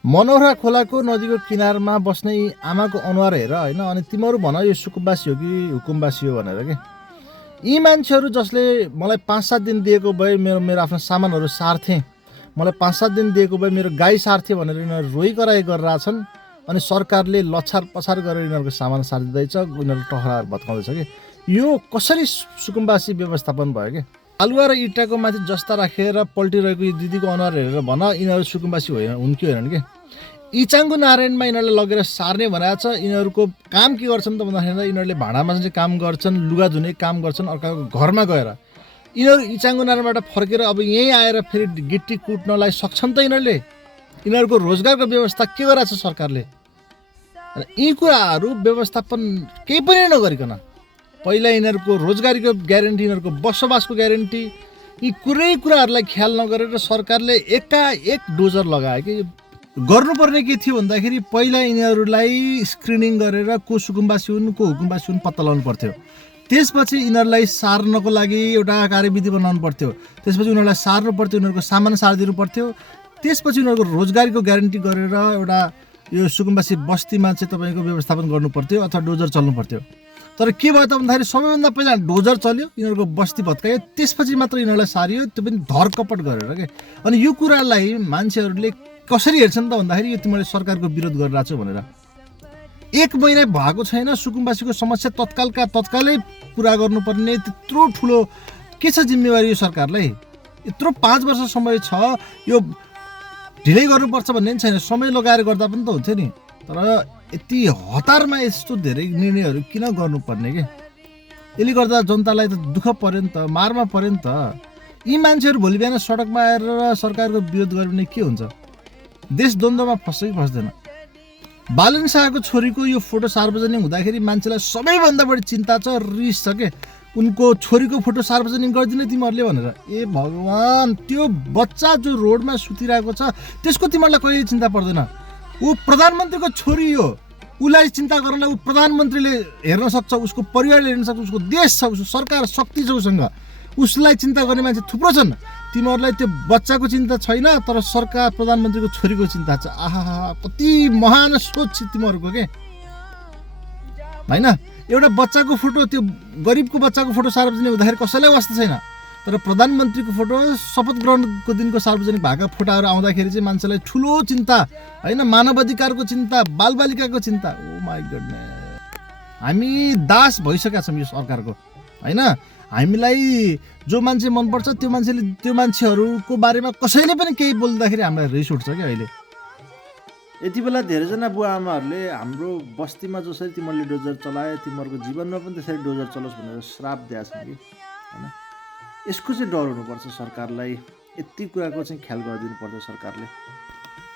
मनोहरा खोलाको नदीको किनारमा बस्ने यी आमाको अनुहार हेर होइन, अनि तिमीहरू भन यो सुकुम्बासी हो कि हुकुमबासी हो भनेर के। यी मान्छेहरू जसले मलाई 5-7 दिन दिएको भए मेरो मेरो आफ्नो सामानहरू सार्थे, मलाई 5-7 दिन दिएको भए मेरो गाई सार्थे भनेर यिनीहरू रोइकराइ गरिरहेछन्, अनि सरकारले लछार पछार गरेर यिनीहरूको सामान सारिदिँदैछ, यिनीहरू टहराएर भत्काउँदैछ कि। यो कसरी सुकुम्बासी व्यवस्थापन भयो कि। आलुवा र इँटाको माथि जस्ता राखेर पल्टिरहेको यो दिदीको अनुहार हेरेर भन यिनीहरू सुकुम्बासी हुन् कि होइनन् कि। इचाङ्गो नारायणमा यिनीहरूले लगेर सार्ने भनेको छ। यिनीहरूको काम के गर्छन् त भन्दाखेरि यिनीहरूले भाँडामा चाहिँ काम गर्छन्, लुगा धुने काम गर्छन् अर्काको घरमा गएर। यिनीहरू इचाङ्गो नारायणबाट फर्केर अब यहीँ आएर फेरि गिट्टी कुट्नलाई सक्छन् त यिनीहरूले। यिनीहरूको रोजगारको व्यवस्था के गराएको छ सरकारले। यी कुराहरू व्यवस्थापन केही पनि नगरिकन पहिला यिनीहरूको रोजगारीको ग्यारेन्टी, यिनीहरूको बसोबासको ग्यारेन्टी, यी कुराहरूलाई ख्याल नगरेर सरकारले एकाएक डोजर लगायो कि। गर्नुपर्ने के थियो भन्दाखेरि पहिला यिनीहरूलाई स्क्रिनिङ गरेर को सुकुम्बासी हुन् को हुकुमबासी हुन् पत्ता लगाउनु पर्थ्यो। त्यसपछि यिनीहरूलाई सार्नको लागि एउटा कार्यविधि बनाउनु पर्थ्यो। त्यसपछि उनीहरूलाई सार्नु पर्थ्यो, उनीहरूको सामान सारिदिनु पर्थ्यो। त्यसपछि उनीहरूको रोजगारीको ग्यारेन्टी गरेर एउटा यो सुकुम्बासी बस्तीमा चाहिँ तपाईँको व्यवस्थापन गर्नु पर्थ्यो अथवा डोजर चल्नु पर्थ्यो। तर के भयो त भन्दाखेरि सबैभन्दा पहिला डोजर चल्यो, यिनीहरूको बस्ती भत्कायो, त्यसपछि मात्र यिनीहरूलाई सारियो, त्यो पनि धरकपट गरेर के। अनि यो कुरालाई मान्छेहरूले कसरी हेर्छन् त भन्दाखेरि यो तिमीले सरकारको विरोध गरिरहेको छौ भनेर। 1 महिना भएको छैन सुकुम्बासीको समस्या तत्कालै पुरा गर्नुपर्ने त्यत्रो ठुलो के छ जिम्मेवारी यो सरकारलाई। यत्रो 5 वर्ष समय छ, यो ढिलै गर्नुपर्छ भन्ने पनि छैन, समय लगाएर गर्दा पनि त हुन्थ्यो नि। तर यति हतारमा यस्तो धेरै निर्णयहरू किन गर्नुपर्ने के। यसले गर्दा जनतालाई त दुःख पर्यो नि त, मारमा पर्यो नि त। यी मान्छेहरू भोलि बिहान सडकमा आएर सरकारको विरोध गर्यो भने के हुन्छ। देश द्वन्द्वमा फस्छ कि फस्दैन। बालन शाहको छोरीको यो फोटो सार्वजनिक हुँदाखेरि मान्छेलाई सबैभन्दा बढी चिन्ता छ, रिस छ के। उनको छोरीको फोटो सार्वजनिक गरिदिने तिमीहरूले भनेर। ए भगवान, त्यो बच्चा जो रोडमा सुतिरहेको छ त्यसको तिमीहरूलाई कहिले चिन्ता पर्दैन। ऊ प्रधानमन्त्रीको छोरी हो, उसलाई चिन्ता गर्नलाई ऊ प्रधानमन्त्रीले हेर्न सक्छ, उसको परिवारले हेर्न सक्छ, उसको देश छ, उसको सरकार शक्ति छ उसँग। उसलाई चिन्ता गर्ने मान्छे थुप्रो छन्। तिमीहरूलाई त्यो बच्चाको चिन्ता छैन, तर सरकार प्रधानमन्त्रीको छोरीको चिन्ता छ। आहा, कति महान सोच छ तिमीहरूको के होइन। एउटा बच्चाको फोटो, त्यो गरिबको बच्चाको फोटो सार्वजनिक हुँदाखेरि कसैलाई वास्ता छैन, तर प्रधानमन्त्रीको फोटो शपथ ग्रहणको दिनको सार्वजनिक भएका फोटाहरू आउँदाखेरि चाहिँ मान्छेलाई ठुलो चिन्ता होइन। मानवाधिकारको चिन्ता, बालबालिकाको चिन्ता। ओ माई गडनेस, हामी दास भइसकेका छौँ यो सरकारको होइन। हामीलाई जो मान्छे मनपर्छ त्यो मान्छेहरूको बारेमा कसैले पनि केही बोल्दाखेरि हामीलाई रिस उठ्छ क्या अहिले। यति बेला धेरैजना बुवा आमाहरूले हाम्रो बस्तीमा जसरी तिमीहरूले डोजर चलाए तिमीहरूको जीवनमा पनि त्यसरी डोजर चलोस् भनेर श्राप दिएका छन् कि होइन। यसको चाहिँ डर हुनुपर्छ सरकारलाई। यति कुराको चाहिँ ख्याल गरिदिनुपर्छ सरकारले।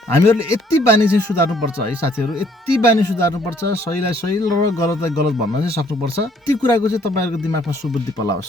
हामीहरूले यति बानी चाहिँ सुधार्नुपर्छ है साथीहरू, यति बानी सुधार्नुपर्छ। सहीलाई सही र गलतलाई गलत भन्न चाहिँ सक्नुपर्छ। ती कुराको चाहिँ तपाईँहरूको दिमागमा सुबुद्धि पलाओस्।